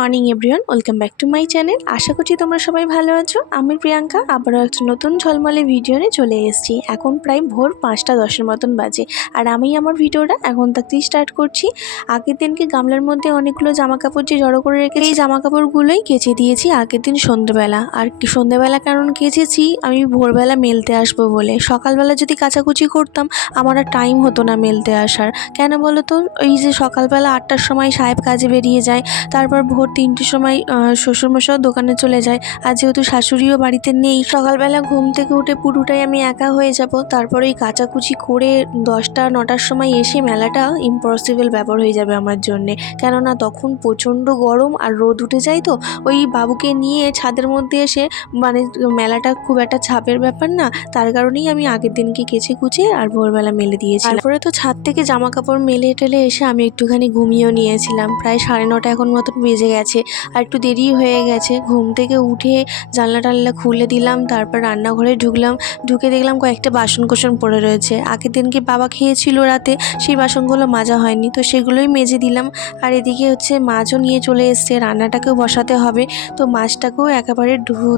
Morning everyone, welcome back to my channel. আশা করছি তোমরা সবাই ভালো আছো। আমি প্রিয়াঙ্কা আবারও একটা নতুন ঝলমলে ভিডিও নিয়ে চলে এসেছি। এখন প্রায় ভোর 5টা 10 মতন বাজে, আর আমি আমার ভিডিওটা এখন থাকতেই স্টার্ট করছি। আগের দিনকে গামলার মধ্যে অনেকগুলো জামা কাপড় যে জড়ো করে রেখেছি, এই জামা কাপড়গুলোই কেচে দিয়েছি আগের দিন সন্ধ্যেবেলা। আর সন্ধ্যেবেলা কারণ কেচেছি, আমি ভোরবেলা মেলতে আসবো বলে। সকালবেলা যদি কাচাকুচি করতাম আমার আর টাইম হতো না মেলতে আসার। কেন বলো তো, এই যে সকালবেলা 8টার সময় সাহেব কাজে বেরিয়ে যায়, তারপর ভোর 3টের সময় শ্বশুরমশাইও দোকানে চলে যায়। আর যেহেতু শাশুড়িও বাড়িতে নেই, সকালবেলা ঘুম থেকে উঠে পুরোটাই আমি একা হয়ে যাব। তারপরে ওই কাচাকুচি করে 10টা 9টার সময় এসে মেলাটা ইম্পসিবল ব্যাপার হয়ে যাবে আমার জন্যে। কেননা তখন প্রচণ্ড গরম আর রোদ উঠে যায়, তো ওই বাবুকে নিয়ে ছাদের মধ্যে এসে মানে মেলাটা খুব একটা ছাপের ব্যাপার না। তার কারণেই আমি আগের দিনকে কেচে কুচে আর ভোরবেলা মেলে দিয়েছি। তারপরে তো ছাদ থেকে জামা কাপড় মেলে টেলে এসে আমি একটুখানি ঘুমিয়েও নিয়েছিলাম। প্রায় 9:30 এখন মতন বেজে গেছে, আর একটু দেরি হয়ে গেছে। ঘুম থেকে উঠে জানলা টানলা খুলে দিলাম, তারপর রান্নাঘরে ঢুকলাম। ঢুকে দেখলাম কয়েকটা বাসন কোসন পড়ে রয়েছে। আগের দিনকে বাবা খেয়েছিল রাতে, সেই বাসনগুলো মাজা হয়নি, তো সেগুলোই মেজে দিলাম। আর এদিকে হচ্ছে মাছও নিয়ে চলে এসছে, রান্নাটাকেও বসাতে হবে। তো মাছটাকেও একেবারে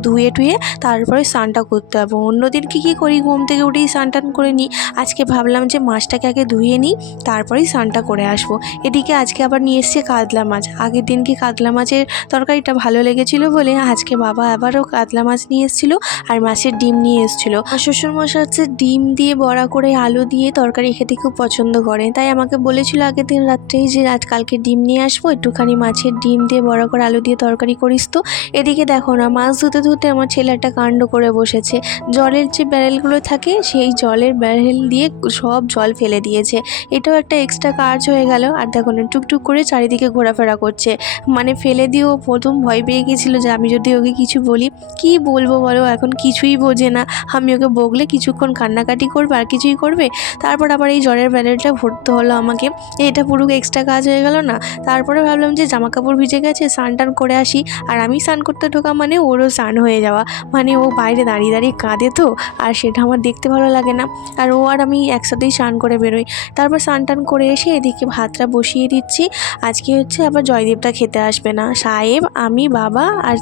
ধুয়ে টুয়ে তারপরে স্নানটা করতে হবে। অন্যদিন কী করি, ঘুম থেকে উঠেই স্নান টান করে নিই। আজকে ভাবলাম যে মাছটাকে আগে ধুয়ে নিই, তারপরেই স্নানটা করে আসবো। এদিকে আজকে আবার নিয়ে এসছে কাতলা মাছ। আগের দিন কি কাতলা মাছের তরকারিটা ভালো লেগেছিল বলে আজকে বাবা আবারও কাতলা মাছ নিয়ে এসেছিলো, আর মাছের ডিম নিয়ে এসেছিলো। শ্বশুরমশাই হচ্ছে ডিম দিয়ে বড়া করে আলু দিয়ে তরকারি খেতে খুব পছন্দ করে, তাই আমাকে বলেছিল আগের দিন রাত্রেই যে আজ কালকে ডিম নিয়ে আসবো, একটুখানি মাছের ডিম দিয়ে বড়া করে আলু দিয়ে তরকারি করিস তো। এদিকে দেখো না, মাছ ধুতে ধুতে আমার ছেলে একটা কাণ্ড করে বসেছে। জলের যে ব্যারেলগুলো থাকে, সেই জলের ব্যারেল দিয়ে সব জল ফেলে দিয়েছে। এটাও একটা এক্সট্রা কাজ হয়ে গেল। আর দেখো না, টুকটুক করে চারিদিকে ঘোরাফেরা করছে। মানে ফেলে দিয়ে ও প্রথম ভয় পেয়ে গেছিলো যে আমি যদি ওকে কিছু বলি, কি বলবো বলো, এখন কিছুই বোঝে না। আমি ওকে বকলে কিছুক্ষণ কান্নাকাটি করবে আর কিছুই করবে। তারপর আবার এই জলের ব্যারেলটা ভরতে হলো আমাকে। এটা পুরো এক্সট্রা কাজ হয়ে গেল না। তারপরে ভাবলাম যে জামা কাপড় ভিজে গেছে, স্নান টান করে আসি। আর আমি স্নান করতে ঢোকা মানে ওরও স্নান হয়ে যাওয়া। মানে ও বাইরে দাঁড়িয়ে দাঁড়িয়ে কাঁদে, তো আর সেটা আমার দেখতে ভালো লাগে না। আর ও আর আমি একসাথেই স্নান করে বেরোই। তারপর স্নান টান করে এসে এদিকে ভাতটা বসিয়ে দিচ্ছি। আজকে হচ্ছে আবার জয়দেবটা খেতে আসবে না, সাহেব, আমি, বাবা আর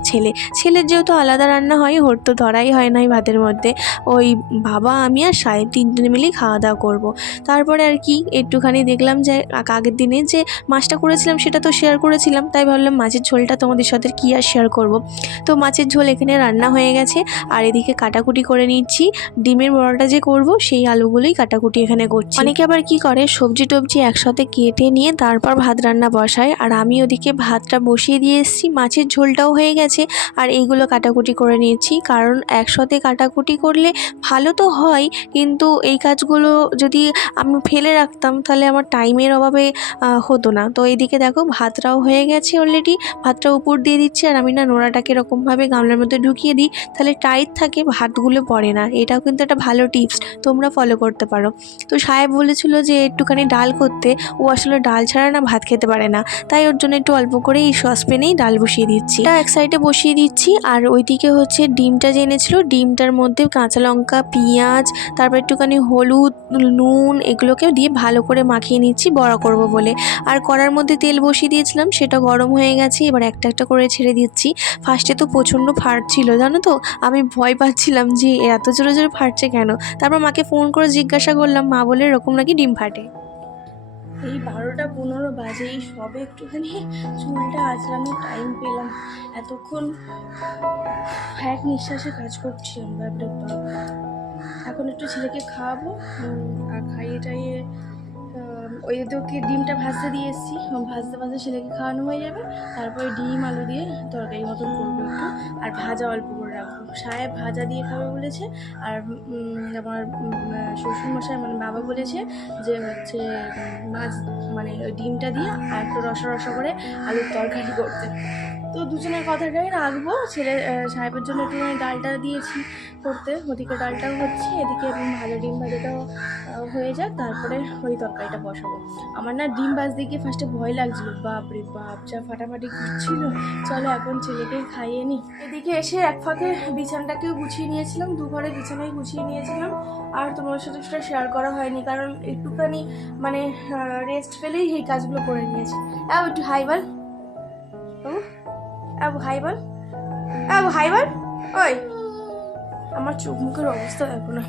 ছেলের যেহেতু আলাদা রান্না হয়, ওর তো ধরাই হয় না এই ভাতের মধ্যে। ওই বাবা, আমি আর সাহেব তিনজনে মিলেই খাওয়া দাওয়া করবো। তারপরে আর কি একটুখানি দেখলাম যে আগের দিনে যে মাছটা করেছিলাম সেটা তো শেয়ার করেছিলাম, তাই ভাবলাম মাছের ঝোলটা তোমাদের সাথে কি আর শেয়ার করব। তো মাছের ঝোল এখানে রান্না হয়ে গেছে। আর এদিকে কাটাকুটি করে নিচ্ছি। ডিমের বড়াটা যে করব, সেই আলুগুলোই কাটাকুটি এখানে করছি। অনেকে আবার কি করে, সবজি টবজি একসাথে কেটে নিয়ে তারপর ভাত রান্না বসায়। আর আমি ওদিকে ভাতটা বসিয়ে দিয়ে এসেছি, মাছের ঝোলটাও হয়ে গেছে, আর এইগুলো কাটাকুটি করে নিয়েছি। কারণ একসাথে কাটাকুটি করলে ভালো তো হয়, কিন্তু এই কাজগুলো যদি আমি ফেলে রাখতাম তাহলে আমার টাইমের অভাবে হতো না। তো এইদিকে দেখো ভাতটাও হয়ে গেছে অলরেডি। ভাতটা উপর দিয়ে দিচ্ছি, আর আমি না নোড়াটাকে এরকমভাবে গামলার মধ্যে ঢুকিয়ে দিই, তাহলে টাইট থাকে, ভাতগুলো পড়ে না। এটাও কিন্তু একটা ভালো টিপস, তোমরা ফলো করতে পারো। তো সাহেব বলেছিল যে একটুখানি ডাল করতে, ও আসলে ডাল ছাড়া না ভাত খেতে পারে না, তাই ওর জন্য একটু অল্প করে এই সসপ্যানেই ডাল বসিয়ে দিচ্ছি। এটা এক সাইডে বসিয়ে দিচ্ছি। আর ওইদিকে হচ্ছে ডিমটা যে এনেছিল, ডিমটার মধ্যে কাঁচা লঙ্কা, পেঁয়াজ, তারপর একটুখানি হলুদ, নুন, এগুলোকে দিয়ে ভালো করে মাখিয়ে নিচ্ছি বড়া করব বলে। আর কড়ার মধ্যে তেল বসিয়ে দিয়েছিলাম, সেটা গরম হয়ে গেছে। এবার একটা একটা করে ছেড়ে দিচ্ছি। ফার্স্টে তো প্রচণ্ড ফাটছিল, জানো তো, আমি ভয় পাচ্ছিলাম যে এত জোরে জোরে ফাটছে কেন। তারপর মাকে ফোন করে জিজ্ঞাসা করলাম, মা বলে এরকম নাকি ডিম ফাটে। এই 12টা 15 বাজে, এই সবে একটুখানি চুলটা আঁচড়ানোর টাইম পেলাম। এতক্ষণ এক নিঃশ্বাসে কাজ করছিলাম, বাপরে বাপ। এখন একটু ছেলেকে খাওয়াবো, আর খাইয়ে টাইয়ে ওই ওকে ডিমটা ভাজতে দিয়ে এসেছি। ভাজতে ভাজতে ছেলেকে খাওয়ানো হয়ে যাবে। তারপরে ডিম আলু দিয়ে তরকারি মতন করবো একটু, আর ভাজা অল্প করে রাখবো। সাহেব ভাজা দিয়ে খাবে বলেছে, আর আমার শ্বশুরমশাই মানে বাবা বলেছে যে হচ্ছে মাছ মানে ওই ডিমটা দিয়ে আর একটু রসা রসা করে আলুর তরকারি করতে। তো দুজনের কথাটাই রাখবো। ছেলে সাহেবের জন্য একটু ডালটা দিয়েছি করতে, ওদিকে ডালটাও হচ্ছে, এদিকে ভাজা ডিম ভাজাটাও হয়ে যাক, তারপরে ওই তরকারিটা বসাবো। আমার না ডিম ভাজতে গিয়ে ফার্স্টে ভয় লাগছিলো, বাপরে বাপ যা ফাটাফাটি করছিল। চলো এখন ছেলেকে খাইয়ে নিই। এদিকে এসে এক ফাঁকে বিছানাটাকেও গুছিয়ে নিয়েছিলাম, দুঘরে বিছানায় গুছিয়ে নিয়েছিলাম। আর তোমার সাথে সেটা শেয়ার করা হয়নি, কারণ একটুখানি মানে রেস্ট পেলেই এই কাজগুলো করে নিয়েছি। একটু হাই বল, হাই বল, হাই বল। ওই আমার চোখ মুখের অবস্থা দেখো না।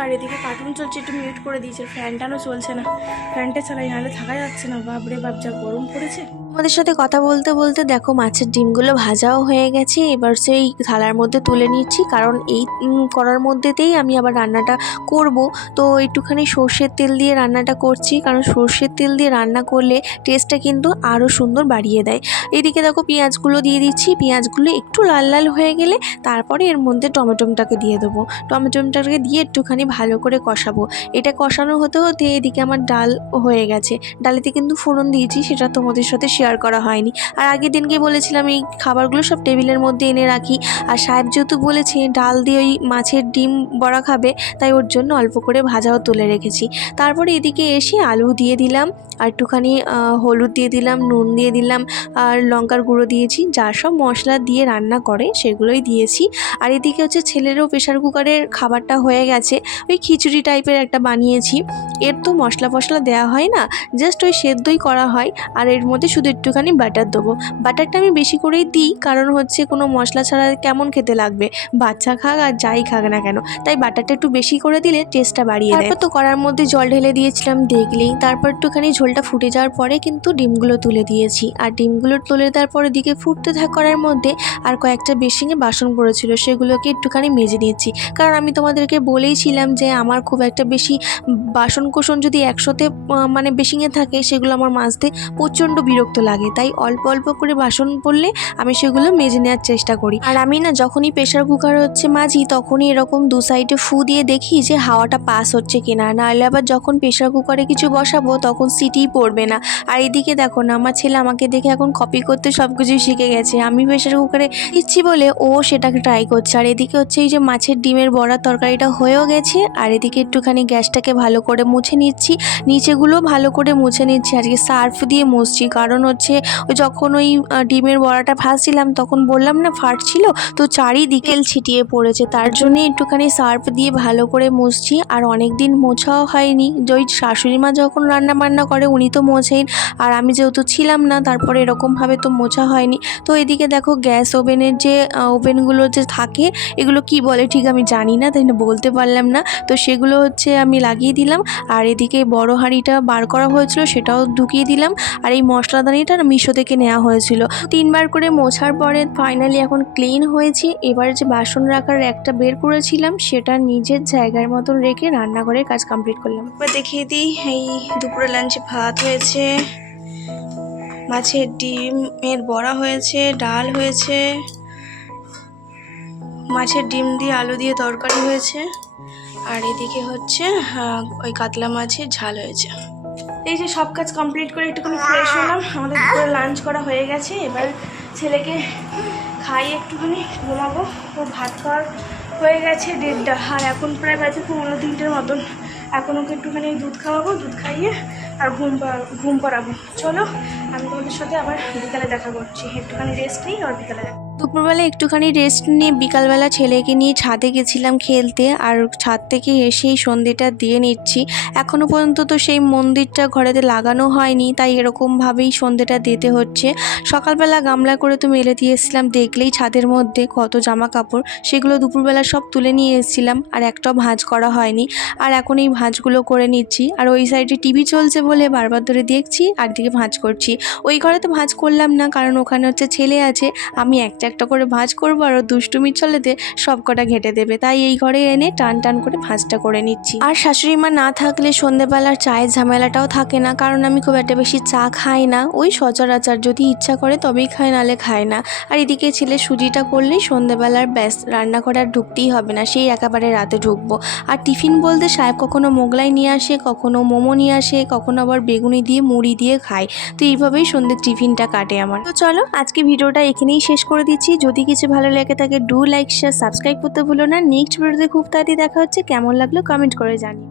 আর এদিকে কার্টুন চলছে, একটু মিউট করে দিয়েছে, ফ্যানটাও চলছে না, ফ্যানটা চালাই নাহলে থাকা যাচ্ছে না। বাপরে বাপ যা গরম পড়েছে। আমাদের সাথে কথা বলতে বলতে দেখো মাছের ডিমগুলো ভাজাও হয়ে গেছে। এবার সেই থালার মধ্যে তুলে নিচ্ছি, কারণ এই করার মধ্যেতেই আমি আবার রান্নাটা করব। তো একটুখানি সর্ষের তেল দিয়ে রান্নাটা করছি, কারণ সর্ষের তেল দিয়ে রান্না করলে টেস্টটা কিন্তু আরও সুন্দর বাড়িয়ে দেয়। এদিকে দেখো পেঁয়াজগুলো দিয়ে দিচ্ছি, পেঁয়াজগুলো একটু লাল লাল হয়ে গেলে তারপরে এর মধ্যে টমেটোটাকে দিয়ে দেবো। টমেটোটাকে দিয়ে একটুখানি ভালো করে কষাবো। এটা কষানো হতে হতে এদিকে আমার ডাল হয়ে গেছে। ডালেতে কিন্তু ফোড়ন দিয়েছি, সেটা তোমাদের সাথে শেয়ার করা হয়নি। আর আগের দিনকে বলেছিলাম এই খাবারগুলো সব টেবিলের মধ্যে এনে রাখি। আর সাহেব যেহেতু বলেছে ডাল দিয়ে ওই মাছের ডিম বড়া খাবে, তাই ওর জন্য অল্প করে ভাজাও তুলে রেখেছি। তারপরে এদিকে এসে আলু দিয়ে দিলাম, আর একটুখানি হলুদ দিয়ে দিলাম, নুন দিয়ে দিলাম, আর লঙ্কার গুঁড়ো দিয়েছি। যা সব মশলা দিয়ে রান্না করে সেগুলোই দিয়েছি। আর এদিকে হচ্ছে ছেলেরও প্রেশার কুকারের খাবারটা হয়ে গেছে, ওই খিচুড়ি টাইপের একটা বানিয়েছি। এর তো মশলা ফসলা দেওয়া হয় না, জাস্ট ওই সেদ্ধই করা হয়। আর এর মধ্যে শুধু একটুখানি বাটার দেবো। বাটারটা আমি বেশি করেই দিই, কারণ হচ্ছে কোনো মশলা ছাড়া কেমন খেতে লাগবে, বাচ্চা খাক আর যাই খাক না কেন, তাই বাটারটা একটু বেশি করে দিলে টেস্টটা বাড়িয়ে দেয়। তারপর তো কড়ার মধ্যে জল ঢেলে দিয়েছিলাম দেখলেই। তারপর একটুখানি ঝোলটা ফুটে যাওয়ার পরে কিন্তু ডিমগুলো তুলে দিয়েছি। আর ডিমগুলো তুলে দেওয়ার পরে দিকে ফুটতে থাকা করার মধ্যে আর কয়েকটা বেসিনে বাসন পড়েছিল, সেগুলোকে একটুখানি মেজে নিচ্ছি। কারণ আমি তোমাদেরকে বলেইছিলাম যে আমার খুব একটা বেশি বাসন কোসন যদি একসাথে মানে বেসিনে থাকে, সেগুলো আমার মাজতে প্রচণ্ড বিরক্ত লাগে। তাই অল্প অল্প করে বাসন পড়লে আমি সেগুলো মেজে নেওয়ার চেষ্টা করি। আর আমি না যখনই প্রেশার কুকার হচ্ছে মাজি, তখনই এরকম দু সাইডে ফু দিয়ে দেখি যে হাওয়াটা পাস হচ্ছে কিনা, নাহলে আবার যখন প্রেশার কুকারে কিছু বসাবো তখন সিটিই পড়বে না। আর এদিকে দেখো না আমার ছেলে আমাকে দেখে এখন কপি করতে সব কিছুই শিখে গেছে। আমি প্রেশার কুকারে দিচ্ছি বলে ও সেটাকে ট্রাই করছে। আর এদিকে হচ্ছে এই যে মাছের ডিমের বড়া তরকারিটা হয়েও গেছে। আর এদিকে একটুখানি গ্যাসটাকে ভালো করে মুছে নিচ্ছি, নিচেগুলো ভালো করে মুছে নিচ্ছি। আজকে সার্ফ দিয়ে মুছছি, কারণ হচ্ছে যখন ওই ডিমের বড়াটা ভাজছিলাম তখন বললাম না ফাটছিল, তো চারিদিকে ছিটিয়ে পড়েছে, তার জন্যে একটুখানি সার্ফ দিয়ে ভালো করে মুছছি। আর অনেক দিন মোছাও হয়নি, যে ওই শাশুড়ি মা যখন রান্না বান্না করে উনি তো মোছেন, আর আমি যেহেতু ছিলাম না তারপরে এরকমভাবে তো মোছা হয়নি। তো এদিকে দেখো গ্যাস ওভেনের যে ওভেনগুলো যে থাকে, এগুলো কি বলে ঠিক আমি জানি না, তাই না বলতে পারলাম না। তো সেগুলো হচ্ছে আমি লাগিয়ে দিলাম। আর এদিকে বড় হাঁড়িটা বার করা হয়েছিল, সেটাও ঢুকিয়ে দিলাম। আর এই মশলাদানিটা মিশো থেকে নেওয়া হয়েছিল। 3বার করে মোছার পরে ফাইনালি এখন ক্লিন হয়েছি। এবার যে বাসন রাখার একটা বের করেছিলাম, সেটা নিজের জায়গার মতন রেখে রান্নাঘরের কাজ কমপ্লিট করলাম। এবার দেখিয়ে দিই, এই দুপুরে লাঞ্চে ভাত হয়েছে, মাছের ডিমের বড়া হয়েছে, ডাল হয়েছে, মাছের ডিম দিয়ে আলু দিয়ে তরকারি হয়েছে, আর এদিকে হচ্ছে ওই কাতলা মাছের ঝাল হয়েছে। এই যে সব কাজ কমপ্লিট করে একটুখানি ফ্রেশ হলাম। আমাদের দুপুরে লাঞ্চ করা হয়ে গেছে। এবার ছেলেকে খাইয়ে একটুখানি ঘুমাবো। ও ভাত খাওয়ার হয়ে গেছে 1:30, আর এখন প্রায় বাজে 2:45 মতন। এখন ওকে একটুখানি দুধ খাওয়াবো, দুধ খাইয়ে আর ঘুম পাড়াবো। চলো আমি তোমাদের সাথে আবার বিকালে দেখা করছি। একটুখানি রেস্ট নিই, আর বিকালে দেখা। দুপুরবেলা একটুখানি রেস্ট নিয়ে বিকালবেলা ছেলেকে নিয়ে ছাদে গেছিলাম খেলতে। আর ছাদ থেকে এসেই সন্ধ্যেটা দিয়ে নিচ্ছি। এখনও পর্যন্ত তো সেই মন্দিরটা ঘরেতে লাগানো হয়নি, তাই এরকমভাবেই সন্ধ্যেটা দিতে হচ্ছে। সকালবেলা গামলা করে তো মেলে দিয়ে এসেছিলাম, দেখলেই ছাদের মধ্যে কত জামা কাপড়, সেগুলো দুপুরবেলা সব তুলে নিয়ে এসেছিলাম, আর একটাও ভাঁজ করা হয়নি। আর এখন এই ভাঁজগুলো করে নিচ্ছি। আর ওই সাইডে টিভি চলছে বলে বারবার ধরে দেখছি, আর দিকে ভাঁজ করছি। ওই ঘরে তো ভাঁজ করলাম না, কারণ ওখানে হচ্ছে ছেলে আছে, আমি একটা একটা করে ভাঁজ করবো, আর দুষ্টুমির চলেতে সব কটা ঘেটে দেবে, তাই এই ঘরে এনে টান টান করে ভাঁজটা করে নিচ্ছি। আর শাশুড়ি মা না থাকলে সন্ধ্যেবেলার চায়ের ঝামেলাটাও থাকে না, কারণ আমি খুব একটা বেশি চা খাই না, ওই সচরাচর যদি ইচ্ছা করে তবেই খাই, নালে খায় না। আর এদিকে ছেলে সুজিটা করলেই সন্ধ্যেবেলার ব্যাস, রান্নাঘরে আর ঢুকতেই হবে না, সেই একেবারে রাতে ঢুকবো। আর টিফিন বলতে সাহেব কখনো মোগলাই নিয়ে আসে, কখনো মোমো নিয়ে আসে, কখনো আবার বেগুনি দিয়ে মুড়ি দিয়ে খায়। তো এইভাবেই সন্ধ্যের টিফিনটা কাটে আমার। তো চলো আজকে ভিডিওটা এখানেই শেষ করে দিচ্ছি। যদি কিছু ভালো লেগে থাকে ডু লাইক শেয়ার সাবস্ক্রাইব করতে ভুলো না। নেক্সট ভিডিওতে খুব তাড়াতাড়ি দেখা হচ্ছে। কেমন লাগলো কমেন্ট করে জানিও।